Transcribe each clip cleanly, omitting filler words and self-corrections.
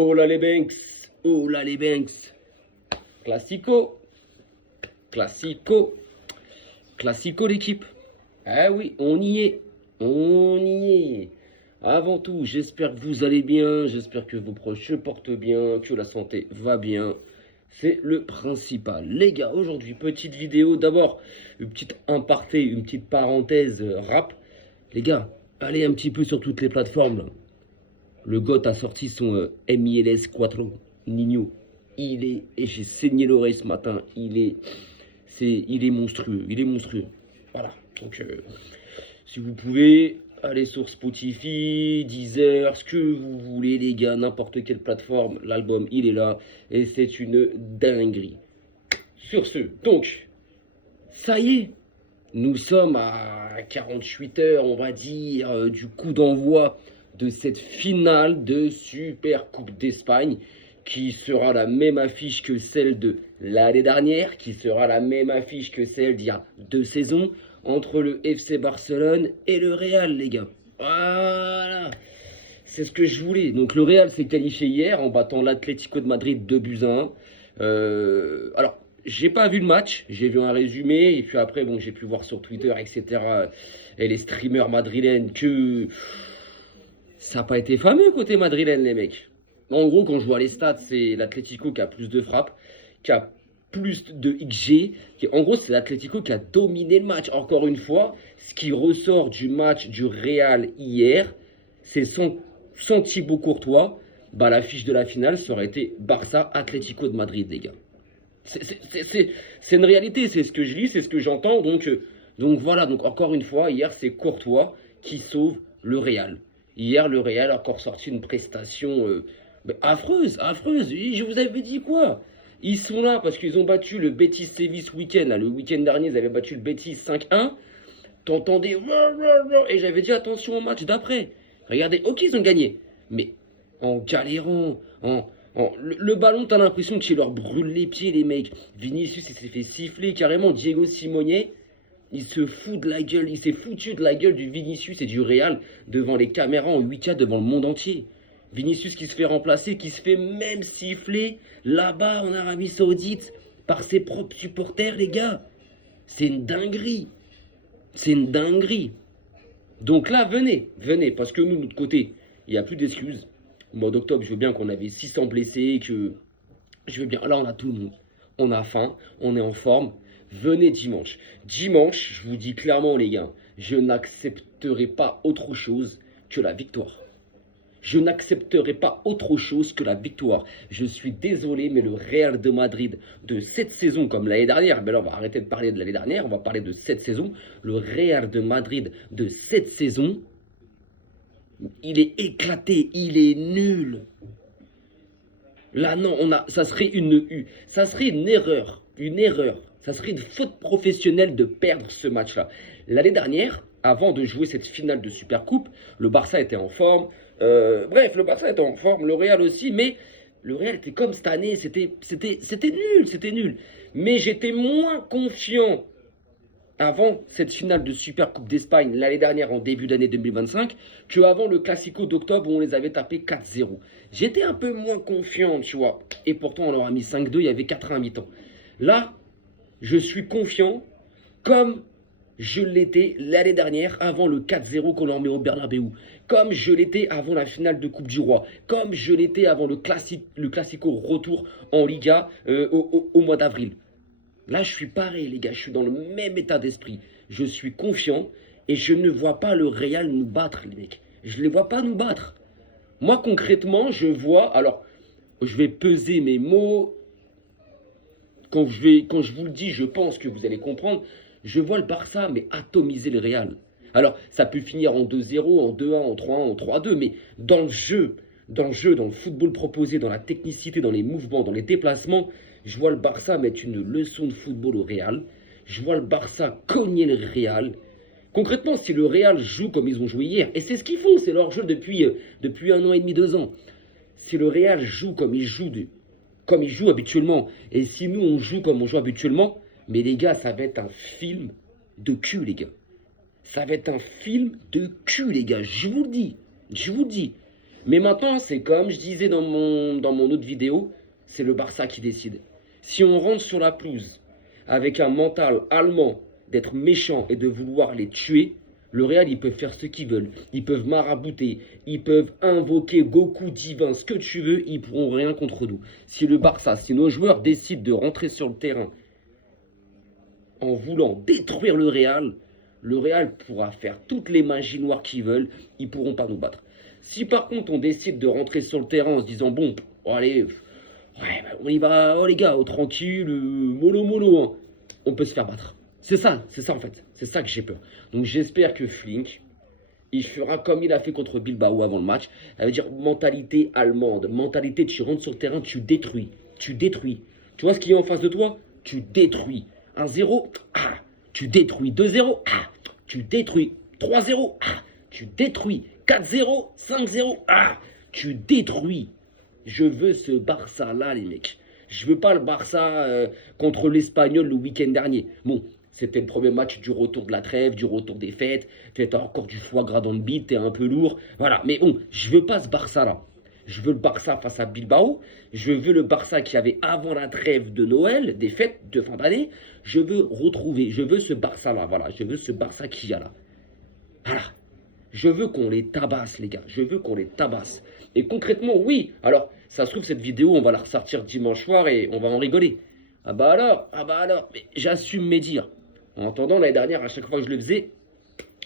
Oh là les Banks, oh là les Banks. Classico, classico, classico l'équipe. Ah oui, on y est, on y est. Avant tout, j'espère que vous allez bien, j'espère que vos proches se portent bien, que la santé va bien. C'est le principal. Les gars, aujourd'hui, petite vidéo. D'abord, une petite aparté, une petite parenthèse rap. Les gars, allez un petit peu sur toutes les plateformes là. Le GOAT a sorti son MILS Quattro, Nino. Et j'ai saigné l'oreille ce matin. Il est monstrueux. Il est monstrueux. Voilà. Donc, si vous pouvez, allez sur Spotify, Deezer, ce que vous voulez, les gars, n'importe quelle plateforme. L'album, il est là. Et c'est une dinguerie. Sur ce, donc, ça y est. Nous sommes à 48 heures, on va dire, du coup d'envoi de cette finale de Super Coupe d'Espagne, qui sera la même affiche que celle de l'année dernière, qui sera la même affiche que celle d'il y a 2 saisons, entre le FC Barcelone et le Real, les gars. Voilà, c'est ce que je voulais. Donc le Real s'est qualifié hier en battant l'Atlético de Madrid 2-1. Alors, j'ai pas vu le match, j'ai vu un résumé, et puis après, bon, j'ai pu voir sur Twitter, etc., et les streamers madrilènes, que ça n'a pas été fameux côté madrilène, les mecs. En gros, quand je vois les stats, c'est l'Atlético qui a plus de frappes, qui a plus de XG. En gros, c'est l'Atlético qui a dominé le match. Encore une fois, ce qui ressort du match du Real hier, c'est sans Thibaut Courtois, bah, l'affiche de la finale, ça aurait été Barça-Atlético de Madrid, les gars. C'est une réalité, c'est ce que je lis, c'est ce que j'entends. Donc voilà, donc encore une fois, hier, c'est Courtois qui sauve le Real. Hier, le Real a encore sorti une prestation affreuse, affreuse. Et je vous avais dit quoi? Ils sont là parce qu'ils ont battu le Betis Séville ce week-end. Là. Le week-end dernier, ils avaient battu le Betis 5-1. T'entendais... Et j'avais dit attention au match d'après. Regardez, ok, ils ont gagné. Mais en galérant, le ballon, t'as l'impression que tu leur brûle les pieds, les mecs. Vinicius, il s'est fait siffler carrément. Diego Simonier, il se fout de la gueule. Il s'est foutu de la gueule du Vinicius et du Real devant les caméras en 8K devant le monde entier. Vinicius qui se fait remplacer, qui se fait même siffler là-bas en Arabie Saoudite par ses propres supporters, les gars. C'est une dinguerie. C'est une dinguerie. Donc là, venez, parce que nous, de notre côté, il n'y a plus d'excuses. Au mois d'octobre, je veux bien qu'on avait 600 blessés, que je veux bien. Là, on a tout le monde. On a faim, on est en forme. Venez dimanche. Dimanche, je vous dis clairement, les gars, je n'accepterai pas autre chose que la victoire. Je n'accepterai pas autre chose que la victoire. Je suis désolé, mais le Real de Madrid de cette saison, comme l'année dernière, mais là on va arrêter de parler de l'année dernière, on va parler de cette saison. Le Real de Madrid de cette saison, il est éclaté, il est nul. Là non, ça serait une erreur, ça serait une faute professionnelle de perdre ce match-là. L'année dernière, avant de jouer cette finale de Supercoupe, le Barça était en forme. Bref, le Barça était en forme, le Real aussi, mais le Real était comme cette année, c'était nul. Mais j'étais moins confiant avant cette finale de Supercoupe d'Espagne l'année dernière en début d'année 2025 qu'avant le Classico d'octobre où on les avait tapés 4-0. J'étais un peu moins confiant, tu vois. Et pourtant, on leur a mis 5-2, il y avait 4 à mi-temps. Là, je suis confiant comme je l'étais l'année dernière avant le 4-0 qu'on leur met au Bernabéu. Comme je l'étais avant la finale de Coupe du Roi. Comme je l'étais avant le Classico retour en Liga au mois d'avril. Là, je suis pareil, les gars. Je suis dans le même état d'esprit. Je suis confiant et je ne vois pas le Real nous battre, les mecs. Je ne les vois pas nous battre. Moi, concrètement, je vois... Alors, je vais peser mes mots. Quand je vous le dis, je pense que vous allez comprendre. Je vois le Barça, mais atomiser le Real. Alors, ça peut finir en 2-0, en 2-1, en 3-1, en 3-2, mais dans le jeu, dans le football proposé, dans la technicité, dans les mouvements, dans les déplacements, je vois le Barça mettre une leçon de football au Real. Je vois le Barça cogner le Real. Concrètement, si le Real joue comme ils ont joué hier, et c'est ce qu'ils font, c'est leur jeu depuis 1 an et demi, 2 ans. Si le Real joue comme il joue habituellement, et si nous on joue comme on joue habituellement, mais les gars, ça va être un film de cul, les gars. Ça va être un film de cul, les gars. Je vous le dis. Je vous le dis. Mais maintenant, c'est comme je disais dans mon autre vidéo, c'est le Barça qui décide. Si on rentre sur la pelouse avec un mental allemand d'être méchant et de vouloir les tuer, le Real, ils peuvent faire ce qu'ils veulent. Ils peuvent marabouter, ils peuvent invoquer Goku divin, ce que tu veux, ils pourront rien contre nous. Si le Barça, si nos joueurs décident de rentrer sur le terrain en voulant détruire le Real pourra faire toutes les magies noires qu'ils veulent, ils pourront pas nous battre. Si par contre on décide de rentrer sur le terrain en se disant bon, allez, ouais, on y va, oh les gars, tranquille, mollo mollo, hein, on peut se faire battre. C'est ça en fait, c'est ça que j'ai peur. Donc j'espère que Flink, il fera comme il a fait contre Bilbao avant le match. Ça veut dire mentalité allemande, mentalité tu rentres sur le terrain, tu détruis, tu détruis. Tu vois ce qu'il y a en face de toi? Tu détruis. 1-0, ah, tu détruis. 2-0, ah, tu détruis. 3-0, ah, tu détruis. 4-0, 5-0, ah, tu détruis. Je veux ce Barça-là, les mecs. Je veux pas le Barça contre l'Espagnol le week-end dernier. Bon, c'était le premier match du retour de la trêve, du retour des fêtes. Tu as encore du foie gras dans le bide, t'es un peu lourd. Voilà, mais bon, je veux pas ce Barça-là. Je veux le Barça face à Bilbao. Je veux le Barça qui avait avant la trêve de Noël, des fêtes de fin d'année. Je veux retrouver, je veux ce Barça-là, voilà. Je veux ce Barça qu'il y a là. Voilà. Je veux qu'on les tabasse, les gars. Je veux qu'on les tabasse. Et concrètement, oui. Alors, ça se trouve, cette vidéo, on va la ressortir dimanche soir et on va en rigoler. Ah bah alors. Mais j'assume mes dires. En entendant, l'année dernière, à chaque fois que je le faisais,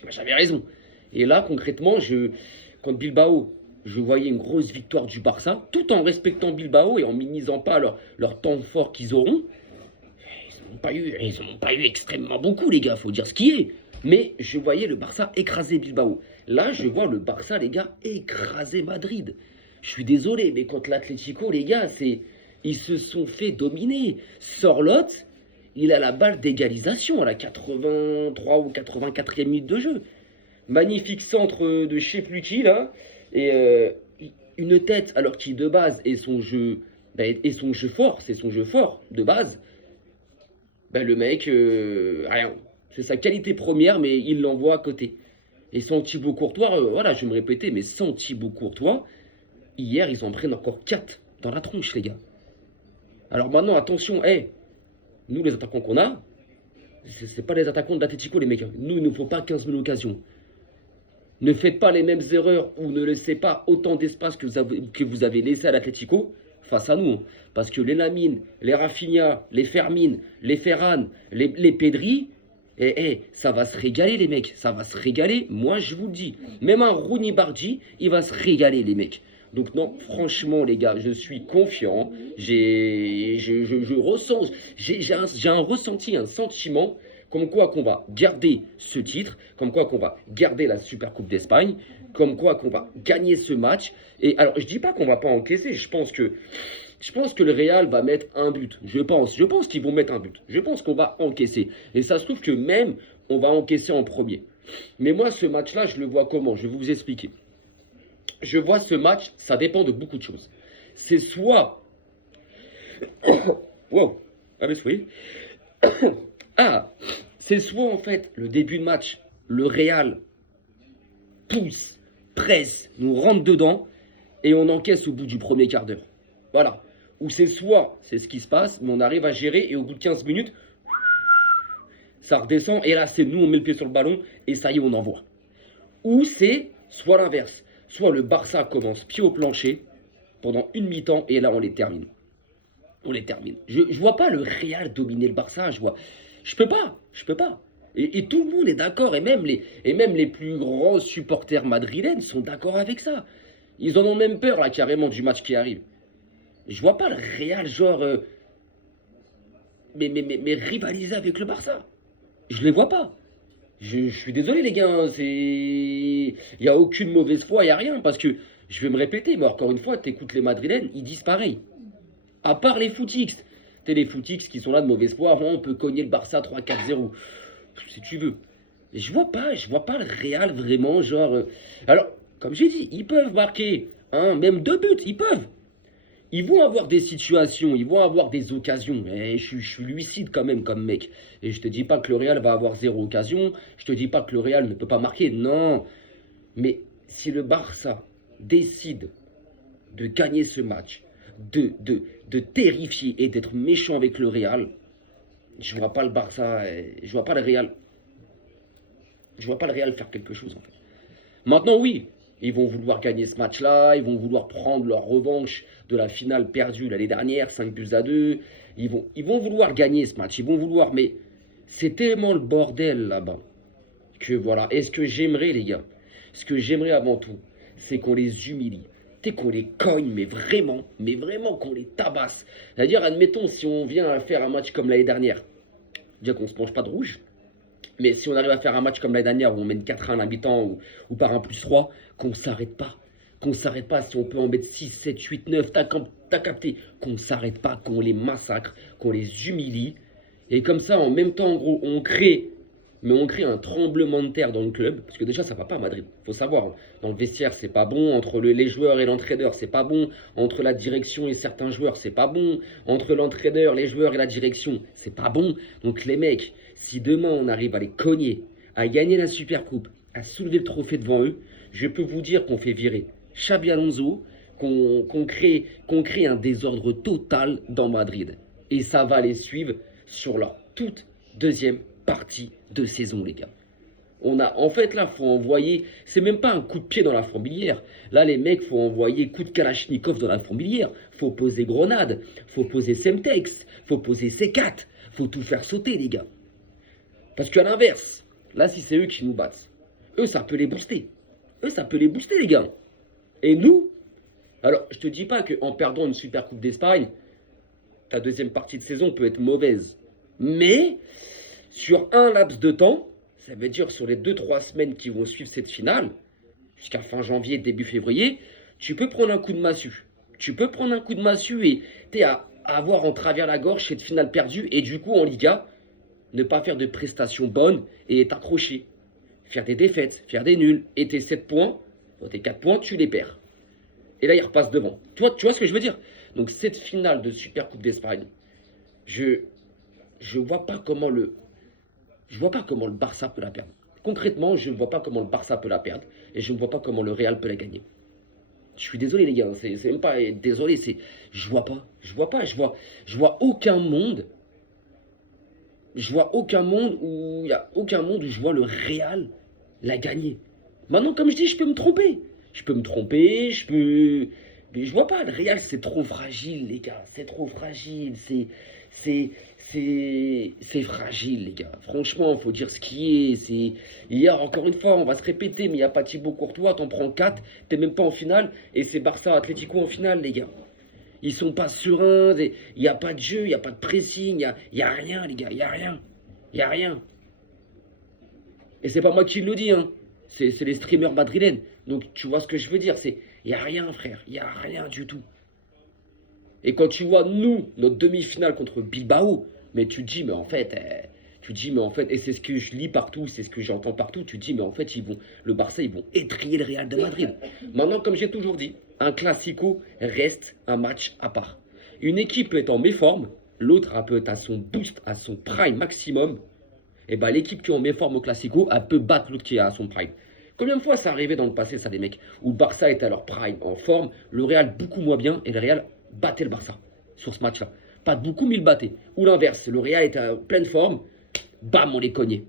j'avais raison. Et là, concrètement, quand Bilbao, je voyais une grosse victoire du Barça, tout en respectant Bilbao et en minimisant pas leur temps fort qu'ils auront. Ils n'ont pas eu extrêmement beaucoup, les gars, faut dire ce qui est. Mais je voyais le Barça écraser Bilbao. Là, je vois le Barça, les gars, écraser Madrid. Je suis désolé, mais contre l'Atlético, les gars, ils se sont fait dominer. Sorloth, il a la balle d'égalisation à la 83 ou 84e minute de jeu. Magnifique centre de chez Plucci, là. Et une tête, alors qu'il de base est son jeu, fort, c'est son jeu fort de base. Le mec, rien. C'est sa qualité première, mais il l'envoie à côté. Et sans Thibaut Courtois, voilà, je vais me répéter, mais sans Thibaut Courtois, hier, ils en prennent encore 4 dans la tronche, les gars. Alors maintenant, attention, nous, les attaquants qu'on a, c'est pas les attaquants de l'Atlético, les mecs. Nous, il ne faut pas 15 000 occasions. Ne faites pas les mêmes erreurs ou ne laissez pas autant d'espace que vous avez laissé à l'Atlético face à nous. Parce que les Lamine, les Rafinha, les Fermin, les Ferran, les Pedri, ça va se régaler, les mecs. Ça va se régaler, moi, je vous le dis. Même un Rooney Bardi, il va se régaler, les mecs. Donc non, franchement, les gars, je suis confiant. Je ressens, j'ai un ressenti, un sentiment, comme quoi qu'on va garder ce titre, comme quoi qu'on va garder la Super Coupe d'Espagne, comme quoi qu'on va gagner ce match. Et alors, je dis pas qu'on va pas encaisser. Je pense que le Real va mettre un but. Je pense qu'ils vont mettre un but. Je pense qu'on va encaisser. Et ça se trouve que même on va encaisser en premier. Mais moi, ce match-là, je le vois comment? Je vais vous expliquer. Je vois ce match, ça dépend de beaucoup de choses. C'est soit... wow, ah mais oui. C'est soit en fait le début de match, le Real pousse, presse, nous rentre dedans et on encaisse au bout du premier quart d'heure. Voilà. Ou c'est soit, c'est ce qui se passe, mais on arrive à gérer et au bout de 15 minutes, ça redescend et là c'est nous, on met le pied sur le ballon et ça y est, on envoie. Ou c'est soit l'inverse. Soit le Barça commence pied au plancher pendant une mi-temps et là on les termine. On les termine. Je vois pas le Real dominer le Barça. Je peux pas. Et tout le monde est d'accord. Et même les plus grands supporters madrilènes sont d'accord avec ça. Ils en ont même peur là carrément du match qui arrive. Je vois pas le Real genre mais rivaliser avec le Barça. Je les vois pas. Je suis désolé les gars, hein, il n'y a aucune mauvaise foi, il n'y a rien, parce que, je vais me répéter, mais encore une fois, t'écoutes les Madrilènes, ils disent pareil. À part les footix, t'es les footix qui sont là de mauvaise foi, on peut cogner le Barça 3-4-0, si tu veux. Et je vois pas le Real vraiment, genre... Alors, comme j'ai dit, ils peuvent marquer, même 2 buts, ils peuvent. Ils vont avoir des situations, ils vont avoir des occasions. Et je suis lucide quand même comme mec. Et je te dis pas que le Real va avoir 0 occasion. Je te dis pas que le Real ne peut pas marquer. Non. Mais si le Barça décide de gagner ce match, de terrifier et d'être méchant avec le Real, je vois pas le Barça, je vois pas le Real, je vois pas le Real faire quelque chose en fait. Maintenant oui, ils vont vouloir gagner ce match-là, ils vont vouloir prendre leur revanche de la finale perdue l'année dernière, 5-2. Ils vont vouloir gagner ce match, ils vont vouloir, mais c'est tellement le bordel là-bas que voilà. Et ce que j'aimerais les gars, ce que j'aimerais avant tout, c'est qu'on les humilie. Tu sais, qu'on les cogne, mais vraiment qu'on les tabasse. C'est-à-dire, admettons, si on vient à faire un match comme l'année dernière, dire qu'on se mange pas de rouge, mais si on arrive à faire un match comme l'année dernière où on mène 4-1 à la mi-temps ou par un plus 3, qu'on s'arrête pas. Qu'on s'arrête pas. Si on peut en mettre 6, 7, 8, 9, t'as capté. Qu'on s'arrête pas, qu'on les massacre, qu'on les humilie. Et comme ça, en même temps, en gros, on crée un tremblement de terre dans le club. Parce que déjà, ça va pas à Madrid. Faut savoir, hein. Dans le vestiaire, c'est pas bon. Entre les joueurs et l'entraîneur, c'est pas bon. Entre la direction et certains joueurs, c'est pas bon. Entre l'entraîneur, les joueurs et la direction, c'est pas bon. Donc les mecs, si demain on arrive à les cogner, à gagner la Supercoupe, à soulever le trophée devant eux, je peux vous dire qu'on fait virer Xabi Alonso, qu'on crée un désordre total dans Madrid. Et ça va les suivre sur leur toute deuxième partie de saison, les gars. En fait, là, faut envoyer, c'est même pas un coup de pied dans la fourmilière. Là, les mecs, faut envoyer coup de Kalachnikov dans la fourmilière. Faut poser grenade, faut poser Semtex, faut poser C4, faut tout faire sauter, les gars. Parce qu'à l'inverse, là, si c'est eux qui nous battent, eux, ça peut les booster. Eux, ça peut les booster, les gars. Et nous, alors, je te dis pas qu'en perdant une Super Coupe d'Espagne, ta deuxième partie de saison peut être mauvaise. Mais, sur un laps de temps, ça veut dire sur les 2-3 semaines qui vont suivre cette finale, jusqu'à fin janvier, début février, tu peux prendre un coup de massue. Tu peux prendre un coup de massue et t'es à avoir en travers la gorge cette finale perdue. Et du coup, en Liga, ne pas faire de prestations bonnes et t'accrocher. Faire des défaites, faire des nuls. Et tes 7 points, tes 4 points, tu les perds. Et là, il repasse devant. Tu vois ce que je veux dire? Donc, cette finale de Super Coupe d'Espagne, je vois pas comment le Barça peut la perdre. Concrètement, je ne vois pas comment le Barça peut la perdre. Et je ne vois pas comment le Real peut la gagner. Je suis désolé, les gars. C'est même pas désolé. Je vois pas. Je vois aucun monde. Je vois aucun monde où il y a aucun monde où je vois le Real la gagner. Maintenant, comme je dis, je peux me tromper. Mais je vois pas. Le Real, c'est trop fragile, les gars. C'est trop fragile. C'est fragile, les gars. Franchement, faut dire ce qui est. Hier, encore une fois, on va se répéter, mais il n'y a pas Thibaut Courtois. T'en prends 4, t'es même pas en finale. Et c'est Barça Atlético en finale, les gars. Ils sont pas sereins. Il n'y a pas de jeu, il n'y a pas de pressing. Il y a rien, les gars. Il y a rien. Il y a rien. Et c'est pas moi qui le dis, hein. C'est les streamers madrilènes. Donc, tu vois ce que je veux dire. Il n'y a rien, frère. Il n'y a rien du tout. Et quand tu vois, nous, notre demi-finale contre Bilbao, mais tu te dis, mais en fait, et c'est ce que je lis partout, c'est ce que j'entends partout, tu te dis, mais en fait, le Barça, ils vont étrier le Real de Madrid. Maintenant, comme j'ai toujours dit, un classico reste un match à part. Une équipe peut être en méforme, l'autre peut être à son boost, à son prime maximum. Et bien, l'équipe qui est en méforme au classico, elle peut battre l'autre qui est à son prime. Combien de fois ça arrivait dans le passé, ça, des mecs, où le Barça était à leur prime, en forme, le Real beaucoup moins bien, et le Real battait le Barça sur ce match-là. Pas beaucoup, mais il battait. Ou l'inverse, le Real était en pleine forme, bam, on les cognait.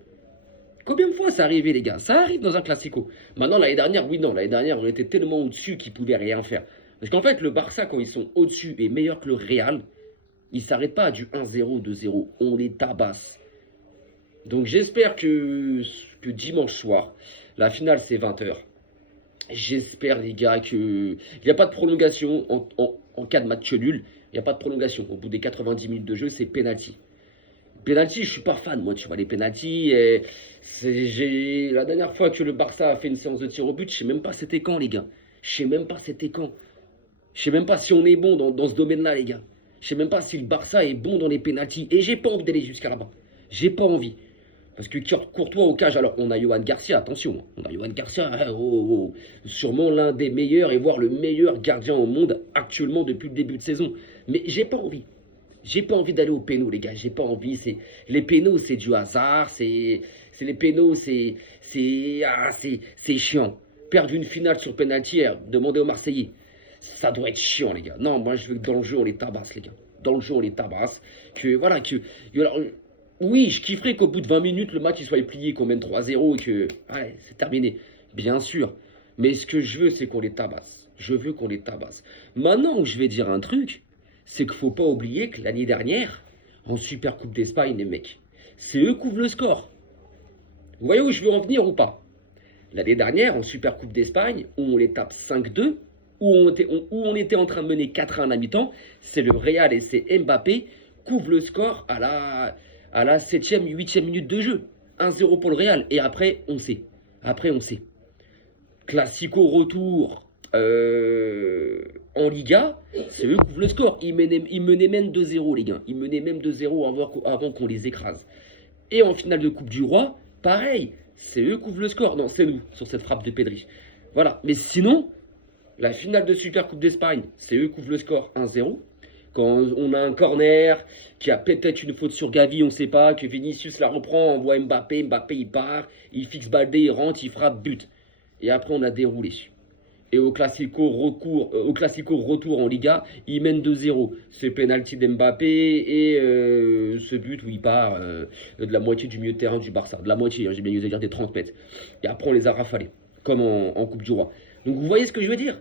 Combien de fois ça arrivait, les gars? Ça arrive dans un classico. Maintenant, l'année dernière, l'année dernière, on était tellement au-dessus qu'ils pouvaient rien faire. Parce qu'en fait, le Barça, quand ils sont au-dessus et meilleur que le Real, ils ne s'arrêtent pas à du 1-0, 2-0. On les tabasse. Donc j'espère que dimanche soir, la finale c'est 20h. J'espère, les gars, qu'il n'y a pas de prolongation en cas de match nul. Il n'y a pas de prolongation. Au bout des 90 minutes de jeu, c'est penalty. Penalty, je suis pas fan, moi, tu vois, les penalty. La dernière fois que le Barça a fait une séance de tir au but, je sais même pas c'était quand, les gars. Je sais même pas c'était quand. Je sais même pas si on est bon dans ce domaine-là, les gars. Je sais même pas si le Barça est bon dans les penalty. Et j'ai pas envie d'aller jusqu'à là-bas. J'ai pas envie. Parce que Courtois au cage, alors on a Yohan Garcia, attention, on a Yohan Garcia, sûrement l'un des meilleurs et voire le meilleur gardien au monde actuellement depuis le début de saison. Mais j'ai pas envie. J'ai pas envie d'aller aux pénaux, les gars, j'ai pas envie. Les pénaux, c'est du hasard, les pénaux, c'est chiant. perdre une finale sur penalty, demandez aux Marseillais. Ça doit être chiant, les gars. Non, moi, je veux que dans le jeu, on les tabasse, les gars. Dans le jeu, on les tabasse. Que, voilà, que... Alors, oui, je kifferais qu'au bout de 20 minutes, le match il soit plié, qu'on mène 3-0 et que... Ouais, c'est terminé. Bien sûr. Mais ce que je veux, c'est qu'on les tabasse. Je veux qu'on les tabasse. Maintenant où je vais dire un truc, c'est qu'il faut pas oublier que l'année dernière, en Super Coupe d'Espagne, les mecs, c'est eux qui ouvrent le score. Vous voyez où je veux en venir ou pas? L'année dernière, en Super Coupe d'Espagne, où on les tape 5-2, où on était en train de mener 4-1 à la mi-temps, c'est le Real et c'est Mbappé qui ouvrent le score à la 7e, 8e minute de jeu. 1-0 pour le Real. Et après, on sait. Après, on sait. Classico retour en Liga, c'est eux qui ouvrent le score. Ils menaient même 2-0, les gars. Ils menaient même 2-0 avant qu'on les écrase. Et en finale de Coupe du Roi, pareil. C'est eux qui ouvrent le score. Non, c'est nous, sur cette frappe de Pedri. Voilà. Mais sinon, la finale de Super Coupe d'Espagne, c'est eux qui ouvrent le score 1-0. Quand on a un corner, qui a peut-être une faute sur Gavi, on ne sait pas, que Vinicius la reprend, on voit Mbappé, Mbappé il part, il fixe Baldé, il rentre, il frappe, but. Et après on a déroulé. Et au Classico retour en Liga, il mène 2-0. Ce penalty d'Mbappé et ce but où il part de la moitié du milieu de terrain du Barça. De la moitié, hein, j'ai bien usé dire des 30 mètres. Et après on les a rafalés, comme en Coupe du Roi. Donc vous voyez ce que je veux dire?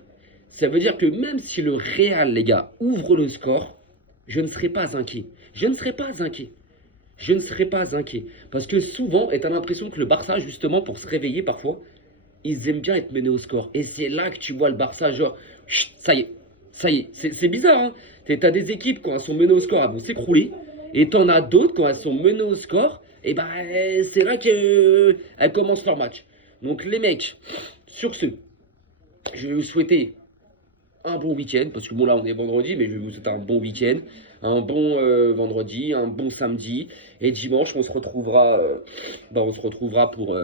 Ça veut dire que même si le Real, les gars, ouvre le score, je ne serai pas inquiet. Je ne serai pas inquiet. Je ne serai pas inquiet. Parce que souvent, tu as l'impression que le Barça, justement, pour se réveiller parfois, ils aiment bien être menés au score. Et c'est là que tu vois le Barça, genre, chut, ça y est, ça y est. C'est bizarre, hein. T'as des équipes, quand elles sont menées au score, elles vont s'écrouler. Et t'en as d'autres, quand elles sont menées au score, et ben, c'est là qu'elles commencent leur match. Donc les mecs, sur ce, je vais vous souhaiter un bon week-end, parce que bon là on est vendredi, mais je vais vous souhaiter un bon week-end, un bon vendredi, un bon samedi, et dimanche on se retrouvera pour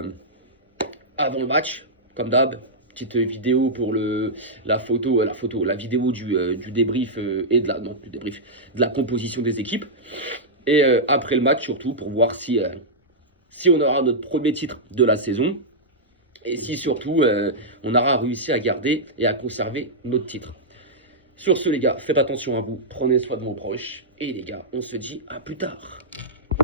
avant le match, comme d'hab, petite vidéo pour la vidéo du débrief et de la composition des équipes, et après le match surtout pour voir si on aura notre premier titre de la saison. Et si surtout on aura réussi à garder et à conserver notre titre. Sur ce les gars, faites attention à vous, prenez soin de vos proches. Et les gars, on se dit à plus tard.